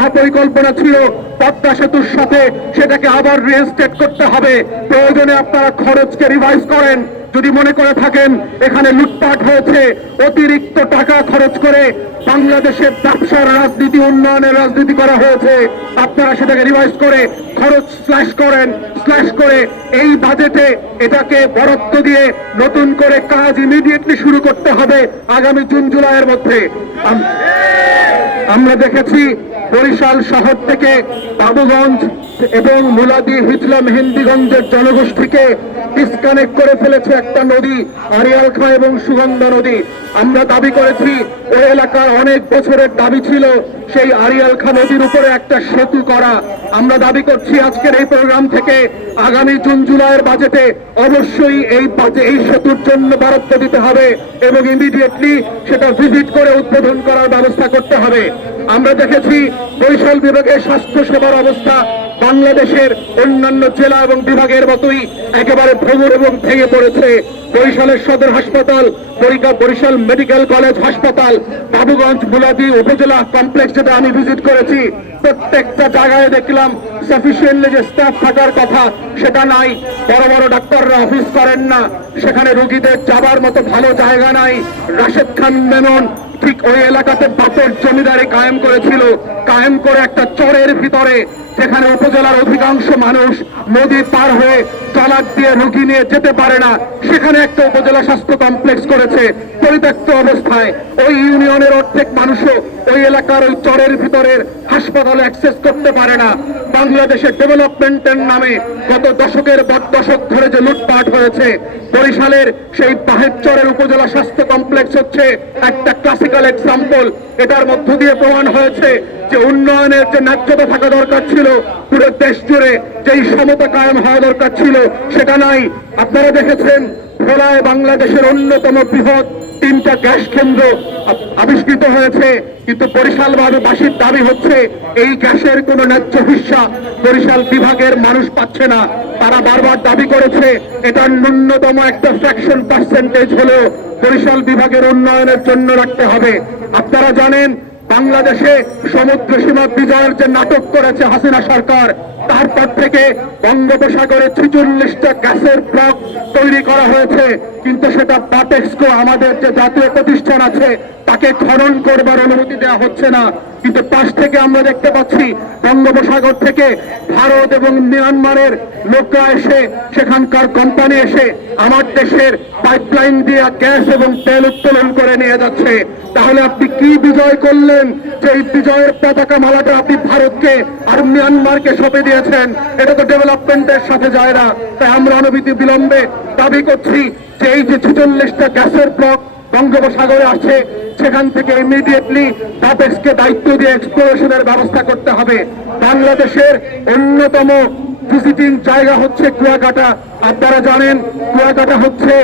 মহাপরিকল্পনা ছিল পদ্মা সেতুর সাথে সেটাকে আবার রিএস্টেট করতে হবে। প্রয়োজনে আপনারা খরচকে রিভাইজ করেন। যদি মনে করে থাকেন, এখানে লুটপাট হয়েছে, অতিরিক্ত টাকা খরচ করে বাংলাদেশের ব্যবসার রাজনীতি, উন্নয়নের রাজনীতি করা হয়েছে, আপনারা সেটাকে রিভাইজ করে খরচ স্ল্যাশ করেন স্ল্যাশ করে এই বাজেটে এটাকে বরাদ্দ দিয়ে নতুন করে কাজ ইমিডিয়েটলি শুরু করতে হবে আগামী জুন, জুলাইয়ের মধ্যে। আমরা দেখেছি বরিশাল শহর থেকে বাবুগঞ্জ এবং মুলাদি হিজলা মেহেন্দিগঞ্জের জনগোষ্ঠীকে ডিসকানেক্ট করে ফেলেছে একটা নদী আরিয়াল আরিয়ালখা এবং সুগন্ধা নদী। আমরা দাবি করেছি, ওই এলাকার অনেক বছরের দাবি ছিল সেই আরিয়ালখা নদীর উপরে একটা সেতু করা। আমরা দাবি করছি আজকের এই প্রোগ্রাম থেকে আগামী জুন, জুলাইয়ের বাজেটে অবশ্যই এই এই সেতুর জন্য বরাদ্দ দিতে হবে এবং ইমিডিয়েটলি সেটা ভিজিট করে উদ্বোধন করার ব্যবস্থা করতে হবে। আমরা দেখেছি বরিশাল বিভাগের স্বাস্থ্য সেবার অবস্থা বাংলাদেশের অন্যান্য জেলা এবং বিভাগের মতোই একেবারে ভ্রমণ এবং ভেঙে পড়েছে। বরিশালের সদর হাসপাতাল পরীক্ষা বরিশাল মেডিকেল কলেজ হাসপাতাল, বাবুগঞ্জ, মুলাদি উপজেলা কমপ্লেক্স যেটা আমি ভিজিট করেছি। প্রত্যেকটা জায়গায় দেখলাম সাফিসিয়েন্টলি যে স্টাফ থাকার কথা, সেটা নাই। বড় বড় ডাক্তাররা অফিস করেন না। সেখানে রোগীদের যাবার মতো ভালো জায়গা নাই। রাশেদ খান মেমন ঠিক ওই এলাকাতে বাপের জমিদারি কায়েম করেছিল। কায়েম করে একটা চরের ভিতরে যেখানে উপজেলার অধিকাংশ মানুষ নদী পার হয়ে ট্রলার দিয়ে রুগী নিয়ে যেতে পারে না। সেখানে একটা উপজেলা স্বাস্থ্য কমপ্লেক্স করেছে। পরিত্যক্ত অবস্থায় ওই ইউনিয়নের অর্ধেক মানুষও ওই এলাকার ওই চরের ভিতরের হাসপাতালে অ্যাক্সেস করতে পারে না। বাংলাদেশের ডেভেলপমেন্টের নামে গত দশকের পর দশক ধরে যে লুটপাট হয়েছে, বরিশালের সেই বাহেরচরের উপজেলা স্বাস্থ্য কমপ্লেক্স হচ্ছে একটা ক্লাসিক্যাল এক্সাম্পল এটার মধ্য দিয়ে প্রমাণ হয়েছে যে উন্নয়নের যে ন্যায্যতা থাকা দরকার ছিল, পুরো দেশ জুড়ে যেই সমতা কায়েম হওয়া দরকার ছিল, সেটা নাই। আপনারা দেখেছেন, ভোলায় বাংলাদেশের অন্যতম বৃহৎ তিনটা গ্যাস কেন্দ্র আবিষ্কৃত হয়েছে, কিন্তু বরিশাল বাসীর দাবি হচ্ছে, এই গ্যাসের কোনো ন্যায্য হিস্সা বরিশাল বিভাগের মানুষ পাচ্ছে না। তারা বারবার দাবি করেছে এটার ন্যূনতম একটা ফ্র্যাকশন পার্সেন্টেজ হলেও বরিশাল বিভাগের উন্নয়নের জন্য রাখতে হবে। আপনারা জানেন বাংলাদেশে সমুদ্র সীমা বিজয়ের যে নাটক করেছে হাসিনা সরকার তারপর থেকে বঙ্গোপসাগরে ছিচল্লিশটা গ্যাসের ব্লক তৈরি করা হয়েছে। কিন্তু সেটা বাটেক্সকো আমাদের যে জাতীয় প্রতিষ্ঠান আছে তাকে খনন করবার অনুমতি দেওয়া হচ্ছে না। কিন্তু পাশ থেকে আমরা দেখতে পাচ্ছি বঙ্গোপসাগর থেকে ভারত এবং মিয়ানমারের লোকরা এসে, সেখানকার কোম্পানি এসে আমার দেশের পাইপলাইন দিয়ে গ্যাস এবং তেল উত্তোলন করে নিয়ে যাচ্ছে। তাহলে আপনি কি বিজয় করলেন এই বিজয়ের পতাকা মালাটা আপনি ভারতকে আর মিয়ানমারকে সঁপে দিয়েছেন? এটা তো ডেভেলপমেন্টের সাথে যায় না। তাই আমরা অনুভূতি বিলম্বে দাবি করছি যে এই যে ছেচল্লিশটা গ্যাসের ব্লক বঙ্গোপসাগরে আছে, সেখান থেকে ইমিডিয়েটলি তাদেরকে দায়িত্ব দিয়ে এক্সপ্লোরেশনের ব্যবস্থা করতে হবে। বাংলাদেশের অন্যতম ভিজিটিং জায়গা হচ্ছে কুয়াকাটা। আপনারা জানেন, কুয়াকাটা হচ্ছে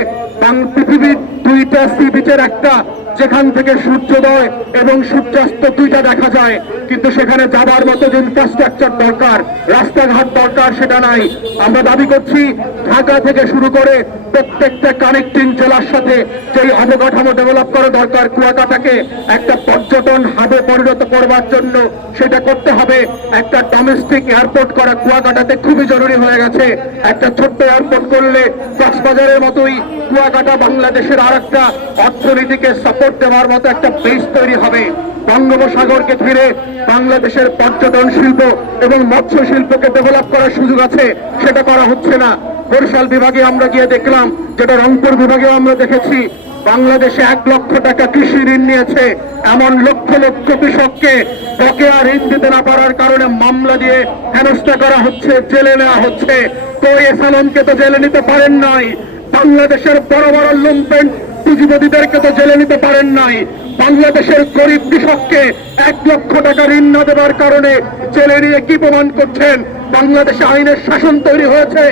পৃথিবীর দুইটা সি বিচের একটা, যেখান থেকে সূর্যোদয় এবং সূর্যাস্ত দুইটা দেখা যায়। কিন্তু সেখানে যাবার মতো যে ইনফ্রাস্ট্রাকচার দরকার, রাস্তাঘাট দরকার, সেটা নাই। আমরা দাবি করছি, ঢাকা থেকে শুরু করে প্রত্যেকটা কানেক্টিং জেলার সাথে যেই অবকাঠামো ডেভেলপ করা দরকার, কুয়াকাটাকে একটা পর্যটন হাবে পরিণত করবার জন্য সেটা করতে হবে। একটা ডোমেস্টিক এয়ারপোর্ট করা কুয়াকাটাতে খুবই জরুরি হয়ে গেছে। একটা ছোট্ট এয়ারপোর্ট করলে কক্সবাজারের মতোই কুয়াকাটা বাংলাদেশের আর একটা অর্থনীতিকে সাপোর্ট দেওয়ার মতো একটা বেস তৈরি হবে। বঙ্গোপসাগরকে ঘিরে বাংলাদেশের পর্যটন শিল্প এবং মৎস্য শিল্পকে ডেভেলপ করার সুযোগ আছে, সেটা করা হচ্ছে না। বরিশাল বিভাগে আমরা গিয়ে দেখলাম, যেটা রংপুর বিভাগেও আমরা দেখেছি, বাংলাদেশে এক লক্ষ টাকা কৃষি ঋণ নিয়েছে। এমন লক্ষ লক্ষ কৃষককে বকেয়া ঋণ দিতে না পারার কারণে মামলা দিয়ে হেনস্থা করা হচ্ছে, জেলে নেওয়া হচ্ছে। কই সালমকে তো জেলে নিতে পারেন নাই। বাংলাদেশের বড় বড় লুম্পেন পুঁজিপতিদেরকে তো জেলে নিতে পারেন নাই। বাংলাদেশের গরিব কৃষককে এক লক্ষ টাকা ঋণ না দেওয়ার কারণে জেলে নিয়ে কি প্রমাণ করছেন। বাংলাদেশে আইনের শাসন তৈরি হয়েছে।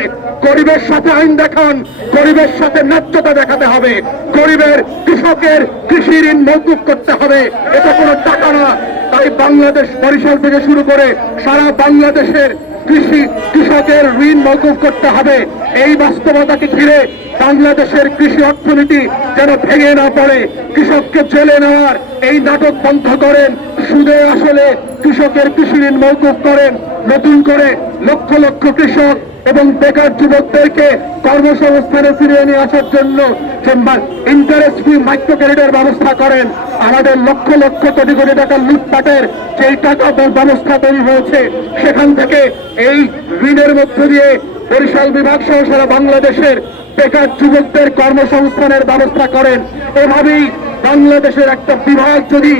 গরিবের সাথে আইন দেখান, গরিবের সাথে ন্যায্যতা দেখাতে হবে। গরিবের, কৃষকের কৃষি ঋণ মৌকুব করতে হবে। এটা কোনো টাকা না। তাই বাংলাদেশ বরিশাল থেকে শুরু করে সারা বাংলাদেশের কৃষি, কৃষকের ঋণ মৌকুফ করতে হবে। এই বাস্তবতাকে ঘিরে বাংলাদেশের কৃষি অর্থনীতি যেন ভেঙে না পড়ে, কৃষককে জেলে নেওয়ার এই নাটক বন্ধ করেন সুদে আসলে কৃষকের কৃষি ঋণ মৌকুফ করেন, নতুন করে লক্ষ লক্ষ কৃষক এবং বেকার যুবকদেরকে কর্মসংস্থানে ফিরিয়ে নিয়ে আসার জন্য ইন্টারেস্ট ফ্রি মাইক্রো ক্রেডিটের ব্যবস্থা করেন। আমাদের লক্ষ লক্ষ কোটি কোটি টাকা লুটপাটের যেই টাকা ব্যবস্থা তৈরি হয়েছে, সেখান থেকে এই ঋণের মধ্য দিয়ে বরিশাল বিভাগ সহ সারা বাংলাদেশের বেকার যুবকদের কর্মসংস্থানের ব্যবস্থা করেন। এভাবেই বাংলাদেশের একটা বিভাগ যদি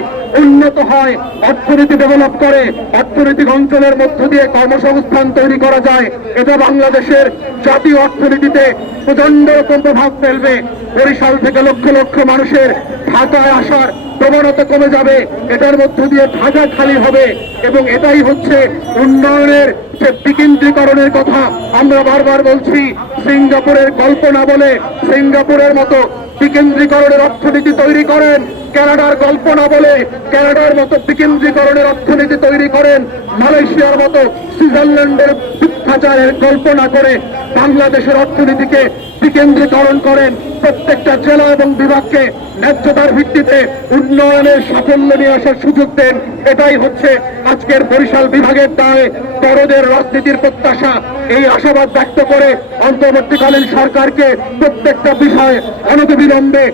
উন্নত হয়, অর্থনীতি ডেভেলপ করে, অর্থনৈতিক অঞ্চলের মধ্য দিয়ে কর্মসংস্থান তৈরি করা যায়, এটা বাংলাদেশের জাতীয় অর্থনীতিতে প্রচণ্ড রকম প্রভাব ফেলবে। বরিশাল থেকে লক্ষ লক্ষ মানুষের ঢাকায় আসার প্রবণতা কমে যাবে, এটার মধ্য দিয়ে ঢাকা খালি হবে এবং এটাই হচ্ছে উন্নয়নের যে বিকেন্দ্রীকরণের কথা। আমরা বারবার বলছি, সিঙ্গাপুরের কল্পনা বলে সিঙ্গাপুরের মতো বিকেন্দ্রীকরণের অর্থনীতি তৈরি করেন। কানাডার গল্প না বলে কানাডার মতো বিকেন্দ্রীকরণের অর্থনীতি তৈরি করেন। মালয়েশিয়ার মতো সুইজারল্যান্ডের মিথ্যাচারের গল্প না করে বাংলাদেশের অর্থনীতিকে বিকেন্দ্রীকরণ করেন প্রত্যেকটা জেলা এবং বিভাগকে ন্যায্যতার ভিত্তিতে উন্নয়নের সাফল্য নিয়ে আসার সুযোগ দেন। এটাই হচ্ছে আজকের বরিশাল বিভাগের দায়ে তরদের রাজনীতির প্রত্যাশা। এই আশাবাদ ব্যক্ত করে অন্তর্বর্তীকালীন সরকারকে প্রত্যেকটা বিষয়ে অনতিবিলম্বে